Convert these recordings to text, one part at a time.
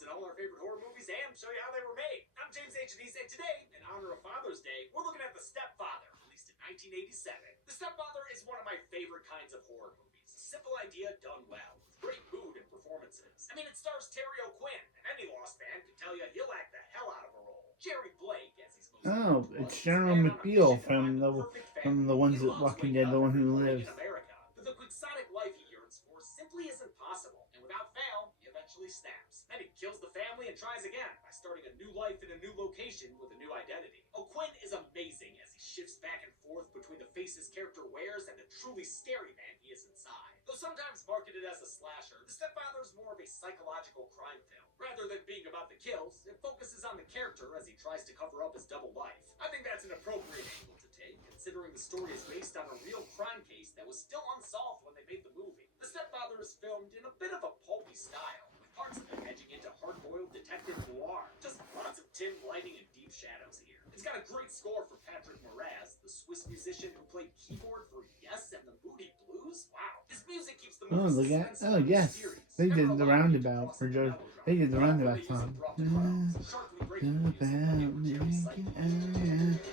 villains in all our favorite horror movies and show you how they were made. I'm James H. and today, in honor of Father's Day, we're looking at The Stepfather, released in 1987. The Stepfather is one of my favorite kinds of horror movies. A simple idea done well, with great mood and performances. I mean, it stars Terry O'Quinn, and any Lost fan can tell you he'll act the hell out of a role. Jerry Blake, as he's most Oh, known it's was, General man on a McBeal mission to find the perfect from family. the ones He that loves Walking waking Dead, up the one every who morning lives. in America, but the quixotic life he yearns for simply isn't possible, and without fail, he eventually snaps. Then he kills the family and tries again by starting a new life in a new location with a new identity. O'Quinn is amazing as he shifts back and forth between the face his character wears and the truly scary man he is inside. Though sometimes marketed as a slasher, The Stepfather is more of a psychological crime film. Rather than being about the kills, it focuses on the character as he tries to cover up his double life. I think that's an appropriate angle to take, considering the story is based on a real crime case that was still unsolved when they made the movie. The Stepfather is filmed in a bit of a pulpy style, with parts of it edging into hard-boiled detective noir. Just lots of dim lighting and deep shadows here. It's got a great score for Patrick Moraz, the Swiss musician who played keyboard for Yes and the Moody Blues. Wow. His music keeps the Oh, movie look at. suspenseful Oh, and yes. mysterious. They Never did the allowing you to roundabout cross for into Joe. melodrama. They did the However, roundabout they use song. abrupt cuts, sharply breaking the music when they were Jerry's psychic.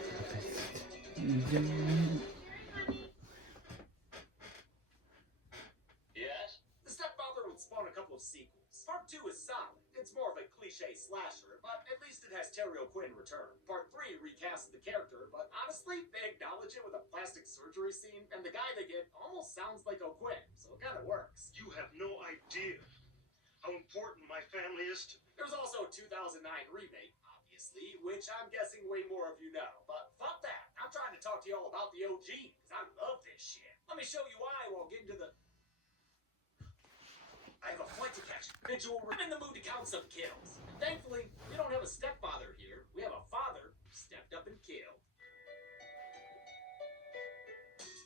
Yes? The Stepfather would spawn a couple of sequels. Part 2 is solid. It's more of a cliche slasher, but at least it has Terry O'Quinn return. Part 3 recasts the character, but honestly, they acknowledge it with a plastic surgery scene, and the guy they get almost sounds like O'Quinn, so it kind of works. You have no idea how important my family is to me. There's also a 2009 remake, obviously, which I'm guessing way more of you know. But fuck that. I'm trying to talk to you all about the OG, because I love this shit. Let me show you why while getting to the... I have a flight to catch. Vigil, I'm in the mood to count some kills. And thankfully, we don't have a stepfather here. We have a father who stepped up and killed.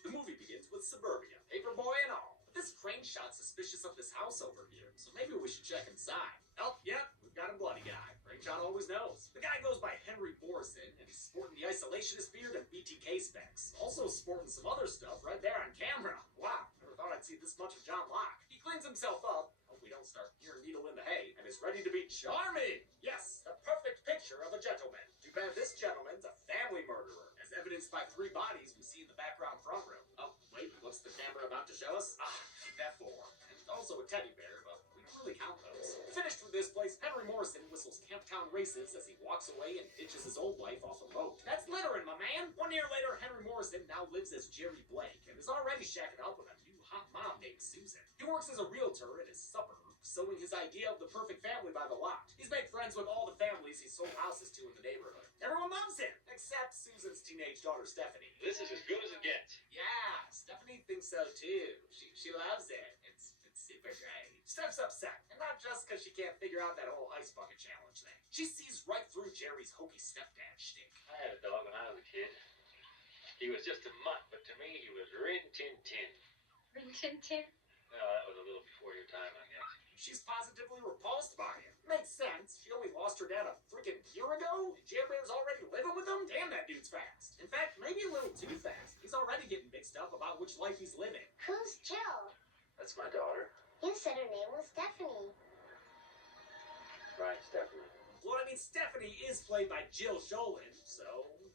The movie begins with suburbia, paperboy and all. But this crane shot's suspicious of this house over here, so maybe we should check inside. Oh, yeah, we've got a bloody guy. Crane shot always knows. The guy goes by Henry Morrison, and he's sporting the isolationist beard and BTK specs. Also sporting some other stuff right there on camera. Wow, never thought I'd see this much of John Locke. He cleans himself up. Hope we don't start hearing needle in the hay, and is ready to be charming. Yes, the perfect picture of a gentleman. Too bad this gentleman's a family murderer, as evidenced by 3 bodies we see in the background front room. Oh, wait, what's the camera about to show us? Ah, keep that for. And also a teddy bear, but we don't really count those. Finished with this place, Henry Morrison whistles Camptown Races as he walks away and ditches his old life off a boat. That's littering, my man. 1 year later, Henry Morrison now lives as Jerry Blake, and is already shacking up with a new hot mom named Susan. He works as a realtor in his suburb, sowing his idea of the perfect family by the lot. He's made friends with all the families he's sold houses to in the neighborhood. Everyone loves him, except Susan's teenage daughter, Stephanie. This is as good as it gets. Yeah, Stephanie thinks so too. She loves it. It's super great. Steph's upset, and not just because she can't figure out that whole ice bucket challenge thing. She sees right through Jerry's hokey stepdad shtick. I had a dog when I was a kid. He was just a mutt, but to me, he was Rin Tin Tin. Rin Tin Tin? No, that was a little before your time, I guess. She's positively repulsed by him. Makes sense. She only lost her dad a freaking year ago, and Jer Bear's already living with him? Damn, that dude's fast. In fact, maybe a little too fast. He's already getting mixed up about which life he's living. Who's Jill? That's my daughter. You said her name was Stephanie. Right, Stephanie. Well, I mean, Stephanie is played by Jill Jolin, so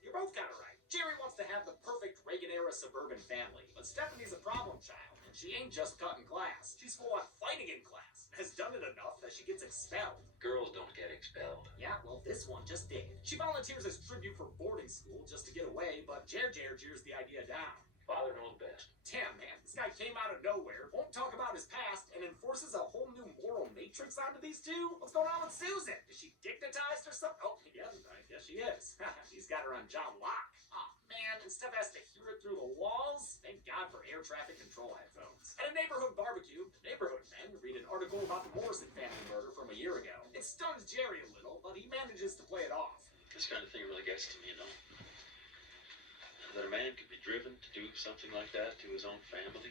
you're both kind of right. Jerry wants to have the perfect Reagan-era suburban family, but Stephanie's a problem child, and she ain't just cutting class. She's full on fighting in class, has done it enough that she gets expelled. Girls don't get expelled. Yeah, well, this one just did. She volunteers as tribute for boarding school just to get away, but Jer jeers the idea down. Father knows best. Damn, man, this guy came out of nowhere, won't talk about his past, and enforces a whole new moral matrix onto these two? What's going on with Susan? Is she dignitized or something? Oh, yeah, I guess she is. He's got her on John Locke. Oh, man, and Steph has to hear it through the walls? Thank God for air traffic control headphones. At a neighborhood barbecue, the neighborhood men read an article about the Morrison family murder from a year ago. It stuns Jerry a little, but he manages to play it off. This kind of thing really gets to me, you know. That a man could be driven to do something like that to his own family,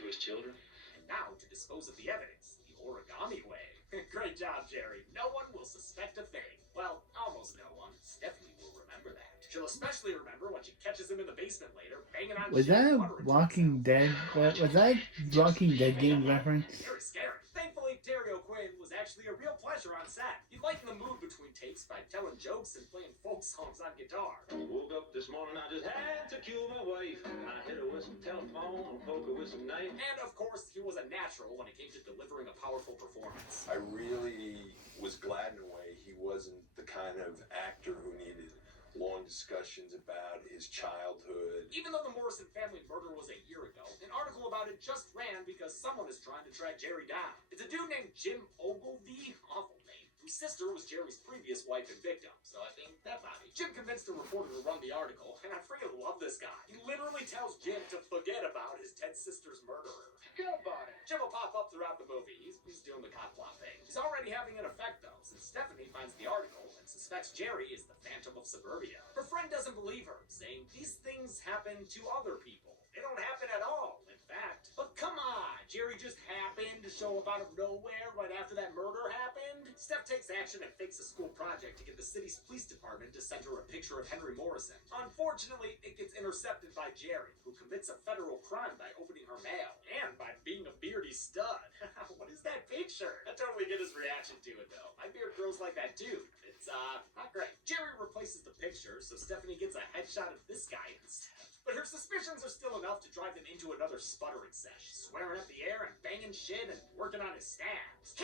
to his children. And now to dispose of the evidence, the origami way. Great job, Jerry. No one will suspect a thing. Well, almost no one. Stephanie will remember that. She'll especially remember when she catches him in the basement later, banging on Was Jill's that butter into Walking himself. Dead? Was that Walking Dead game reference? Very scary. Thankfully, Terry O'Quinn was actually actually a real pleasure on set. He lightened the mood between takes by telling jokes and playing folk songs on guitar. Woke up this morning, I just had to kill my wife. I hit her with some telephone and poke her with some knife. And of course, he was a natural when it came to delivering a powerful performance. I really was glad in a way he wasn't the kind of actor who needed long discussions about his childhood. Even though the Morrison family murder was a year ago, an article about it just ran because someone is trying to track Jerry down. It's a dude named Jim Ogilvy, awful name, whose sister was Jerry's previous wife and victim, so I think that body. Jim convinced a reporter to run the article, and I freaking love this guy. He literally tells Jim to forget about his dead sister's murderer. Forget about it. Jim will pop up throughout the movie. He's doing the cop plot thing. He's already having an effect, though, since Stephanie finds the article and suspects Jerry is the Phantom of Suburbia. Her friend doesn't believe her, saying these things happen to other people. They don't happen at all, in fact. But come on, Jerry just happened to show up out of nowhere right after that murder happened? Steph takes action and fakes a school project to get the city's police department to send her a picture of Henry Morrison. Unfortunately, it gets intercepted by Jerry, who commits a federal crime by opening her mail, and by being a beardy stud. What is that picture? I totally get his reaction to it, though. My beard grows like that, too. It's, not great. Jerry replaces the picture, so Stephanie gets a headshot of this guy instead. But her suspicions are still enough to drive them into another sputtering sesh, swearing at the air and banging shit and working on his stabs.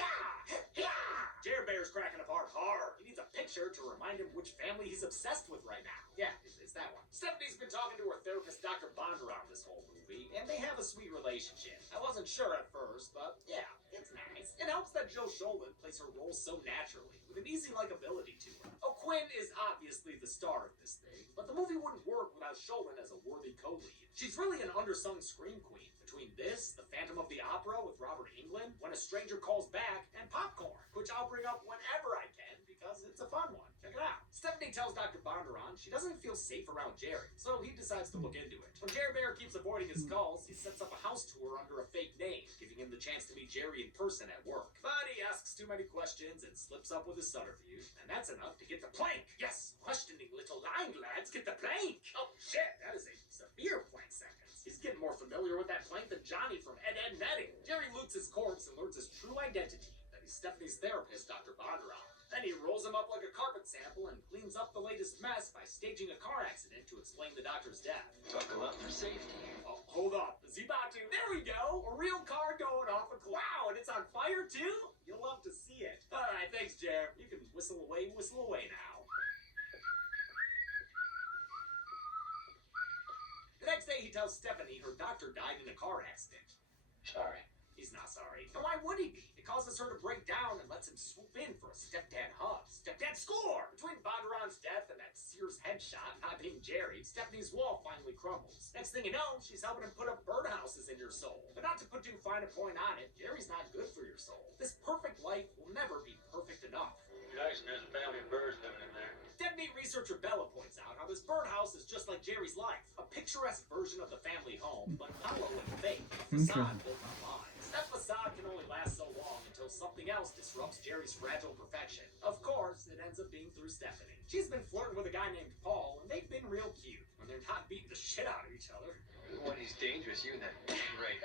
Jerry Bear's cracking apart hard. He needs a picture to remind him which family he's obsessed with right now. Yeah, it's that one. Stephanie's been talking to her therapist, Dr. Bondurant, this whole movie, and they have a sweet relationship. I wasn't sure at first, but yeah, it's nice. It helps that Jill Sholin plays her role so naturally, with an easy likability to her. Quinn is obviously the star of this thing, but the movie wouldn't work without Sholin as a worthy co-lead. She's really an undersung scream queen. Between this, The Phantom of the Opera with Robert Englund, When a Stranger Calls Back, and Popcorn, which I'll bring up whenever I can because it's a fun one. Check it out. Stephanie tells Dr. Bondurant she doesn't feel safe around Jerry, so he decides to look into it. When Jerry Bear keeps avoiding his calls, he sets up a house tour under a fake name, giving him the chance to meet Jerry in person at work. But he asks too many questions and slips up with his subterfuge, and that's enough to get the plank. Yes, questioning little line lads get the plank. Oh shit, that is a severe plank sentence. He's getting more familiar with that plank than Johnny from Ed, Edd n Eddy. Jerry loots his corpse and learns his true identity, that he's Stephanie's therapist, Dr. Bondurant. Then he rolls him up like a carpet sample and cleans up the latest mess by staging a car accident to explain the doctor's death. Talk a lot for safety. Oh, hold up. Is he about to? There we go. A real car going off a wow, and it's on fire too? You'll love to see it. All right, thanks, Jer. You can whistle away now. The next day, he tells Stephanie her doctor died in a car accident. Sorry. He's not sorry. And why would he be? It causes her to break down and lets him swoop in for a stepdad hug. Stepdad score! Between Bondurant's death and that Sears headshot not being Jerry, Stephanie's wall finally crumbles. Next thing you know, she's helping him put up birdhouses in your soul. But not to put too fine a point on it, Jerry's not good for your soul. This perfect life will never be perfect enough. Nice, and there's a family of birds living in there. Deadbeat researcher Bella points out how this birdhouse is just like Jerry's life. A picturesque version of the family home, but hollow and fake. A facade built on lies. That facade can only last so long until something else disrupts Jerry's fragile perfection. Of course, it ends up being through Stephanie. She's been flirting with a guy named Paul, and they've been real cute when they're not beating the shit out of each other. When he's dangerous, you know. Right.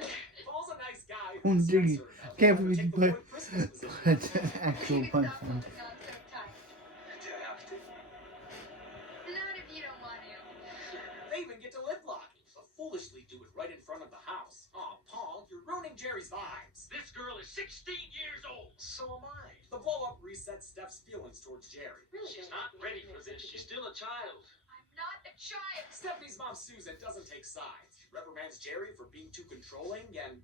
Paul's a nice guy. Oh, dude, can't believe you put put actual punch. They even get to lip locking, but foolishly do it right in front of the house. Aw, Paul, you're ruining Jerry's vibes. This girl is 16 years old. So am I. The blow-up resets Steph's feelings towards Jerry. She's not ready for this. She's still a child. I'm not a child. Stephanie's mom, Susan, doesn't take sides. She reprimands Jerry for being too controlling and,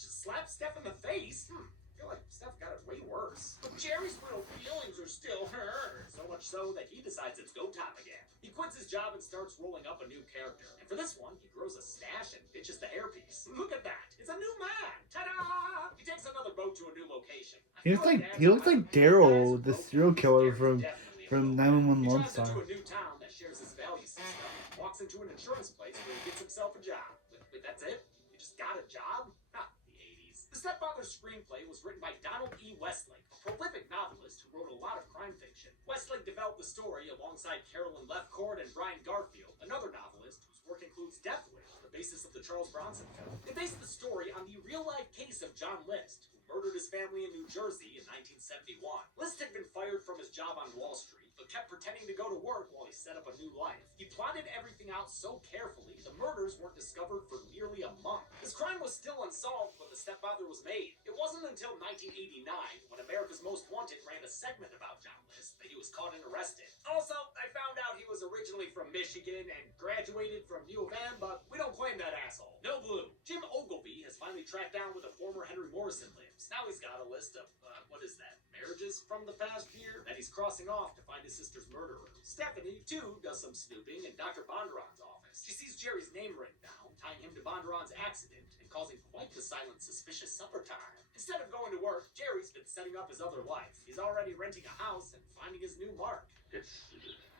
just slaps Steph in the face. I feel like Steph got it way worse. But Jerry's real feelings are still hurt. So much so that he decides it's go time again. He quits his job and starts rolling up a new character. And for this one, he grows a stash and ditches the hairpiece. Look at that. It's a new man. Ta-da! He takes another boat to a new location. He looks like Daryl, the serial killer from 911 Lone Star. He drives into a new town that shares his value system. Walks into an insurance place where he gets himself a job. Wait, that's it? You just got a job? Not the 80s. The Stepfather's screenplay was written by Donald E. Westlake, a prolific novelist who wrote a lot of crime fiction. Westlake developed the story alongside Carolyn Lefcourt and Brian Garfield, another novelist whose work includes Death Wish, the basis of the Charles Bronson film. They based the story on the real-life case of John List, who murdered his family in New Jersey in 1971. List had been fired from his job on Wall Street, but kept pretending to go to work while he set up a new life. He plotted everything out so carefully, the murders weren't discovered for nearly a month. His crime was still unsolved when The Stepfather was made. It wasn't until 1989, when America's Most Wanted ran a segment about John List, that he was caught and arrested. Also, I found out he was originally from Michigan and graduated from U of M, but we don't claim that asshole. No blue. Jim Ogilvy has finally tracked down where the former Henry Morrison lives. Now he's got a list of, what is that, marriages from the past year that he's crossing off to find his sister's murderer. Stephanie, too, does some snooping in Dr. Bondurant's office. She sees Jerry's name written down, tying him to Bondurant's accident and causing quite the silent, suspicious supper time. Instead of going to work, Jerry's been setting up his other life. He's already renting a house and finding his new mark. It's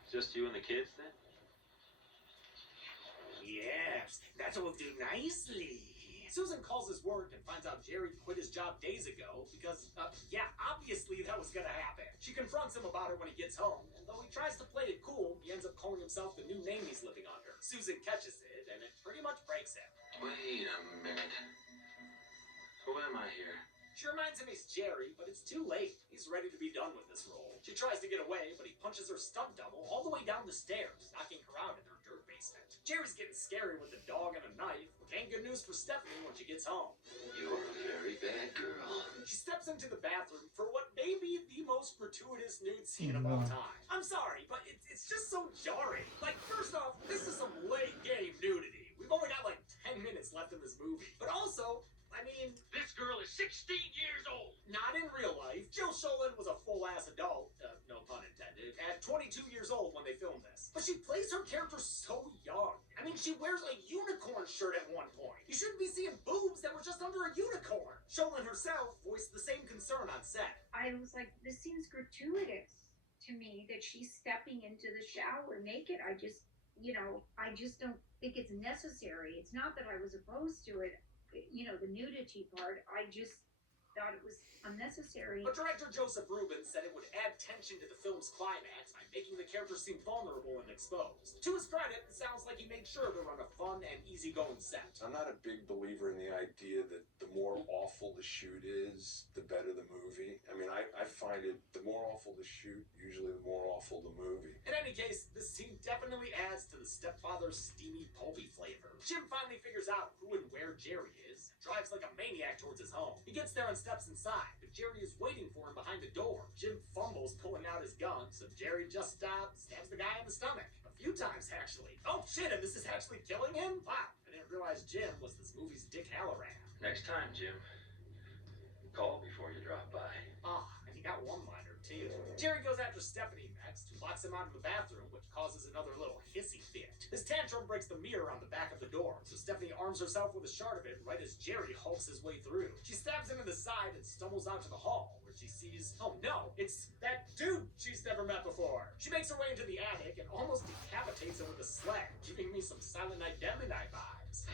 just you and the kids then? Yes, that will do nicely. Susan calls his work and finds out Jerry quit his job days ago because, obviously that was gonna happen. She confronts him about it when he gets home, and though he tries to play it cool, he ends up calling himself the new name he's living under. Susan catches it, and it pretty much breaks him. Wait a minute. Who am I here? She reminds him he's Jerry, but it's too late. He's ready to be done with this role. She tries to get away, but he punches her stunt double all the way down the stairs, knocking her out in her dirt basement. Jerry's getting scary with a dog and a knife, which ain't good news for Stephanie when she gets home. You're a very bad girl. She steps into the bathroom for what may be the most gratuitous nude scene of all time. I'm sorry, but it's just so jarring. Like, first off, this is some late game nudity. We've only got like 10 minutes left in this movie. But also, I mean, This girl is 16 years old. not in real life. Jill Sholin was a full-ass adult, no pun intended, at 22 years old when they filmed this. But she plays her character so young. I mean, she wears a unicorn shirt at one point. You shouldn't be seeing boobs that were just under a unicorn. Sholin herself voiced the same concern on set. I was like, this seems gratuitous to me that she's stepping into the shower naked. I just don't think it's necessary. It's not that I was opposed to it, the nudity part. I just thought it was unnecessary. But director Joseph Rubin said it would add tension to the film's climax by making the character seem vulnerable and exposed. To his credit, it sounds like he made sure to run a fun and easygoing set. I'm not a big believer in the idea that the more awful the shoot is, the better the movie. I mean, I find it, the more awful the shoot, usually the more awful the movie. In any case, this scene definitely adds to the stepfather's steamy, pulpy flavor. Jim finally figures out who and where Jerry is, and drives like a maniac towards his home. He gets there and steps inside, but Jerry is waiting for him behind the door. Jim fumbles pulling out his gun, so Jerry just stabs the guy in the stomach. A few times, actually. Oh shit, and this is actually killing him? Wow, I didn't realize Jim was this movie's Dick Halloran. Next time, Jim. Call before you drop by. And he got one-liner, too. Jerry goes after Stephanie next, who locks him out of the bathroom, which causes another little hissy fit. His tantrum breaks the mirror on the back of the door, so Stephanie arms herself with a shard of it right as Jerry hulks his way through. She stabs him in the side and stumbles out to the hall, where she sees, oh no, it's that dude she's never met before. She makes her way into the attic and almost decapitates him with a sled, giving me some Silent Night Deadly Night vibes.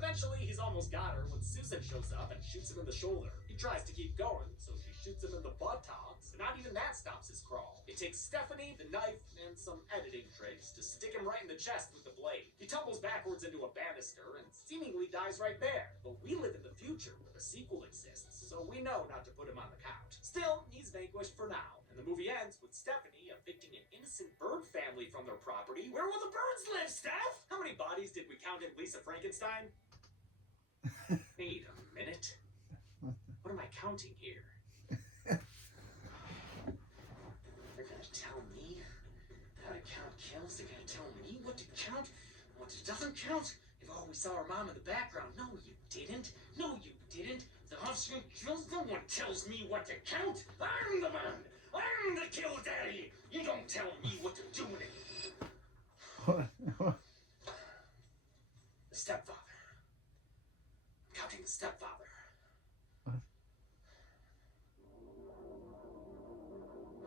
Eventually, he's almost got her when Susan shows up and shoots him in the shoulder. He tries to keep going, so she shoots him in the buttocks, and not even that stops his crawl. It takes Stephanie, the knife, and some editing tricks to stick him right in the chest with the blade. He tumbles backwards into a banister and seemingly dies right there. But we live in the future where a sequel exists, so we know not to put him on the couch. Still, he's vanquished for now, and the movie ends with Stephanie evicting an innocent bird family from their property. Where will the birds live, Steph? How many bodies did we count in Lisa Frankenstein? Wait a minute. What am I counting here? They're gonna tell me how to count kills? They're gonna tell me what to count, what doesn't count? Oh, we saw our mom in the background. No, you didn't. No, you didn't. The offspring kills. No one tells me what to count. I'm the man. I'm the kill daddy. You don't tell me what to do with it. The stepfather. Counting the stepfather.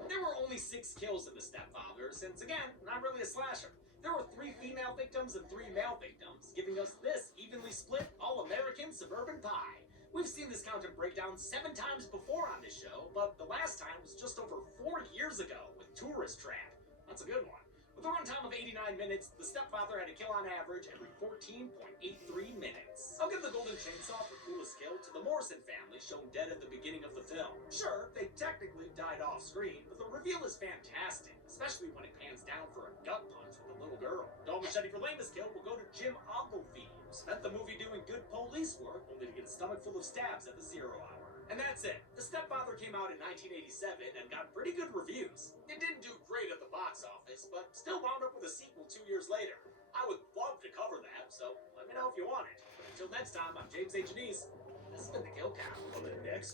There were only 6 kills in The Stepfather, since again, not really a slasher. There were 3 female victims and 3 male victims, giving us this evenly split, all-American suburban pie. We've seen this count and breakdown 7 times before on this show, but the last time was just over 4 years ago with Tourist Trap. That's a good one. With a runtime of 89 minutes, The Stepfather had a kill on average every 14.83 minutes. I'll give the Golden chainsaw for coolest kill to the Morrison family shown dead at the beginning of the film. Sure, they technically died off screen, but the reveal is fantastic, especially when it pans down for a gut punch with a little girl. Dog machete for lamest kill will go to Jim Ogilvie, who spent the movie doing good police work only to get a stomach full of stabs at the 0 hour. And that's it. The Stepfather came out in 1987 and got pretty good reviews. It didn't do great at the box office, but still wound up with a sequel 2 years later. I would love to cover that, so let me know if you want it. But until next time, I'm James H. Anise. This has been the Kill Count. On the next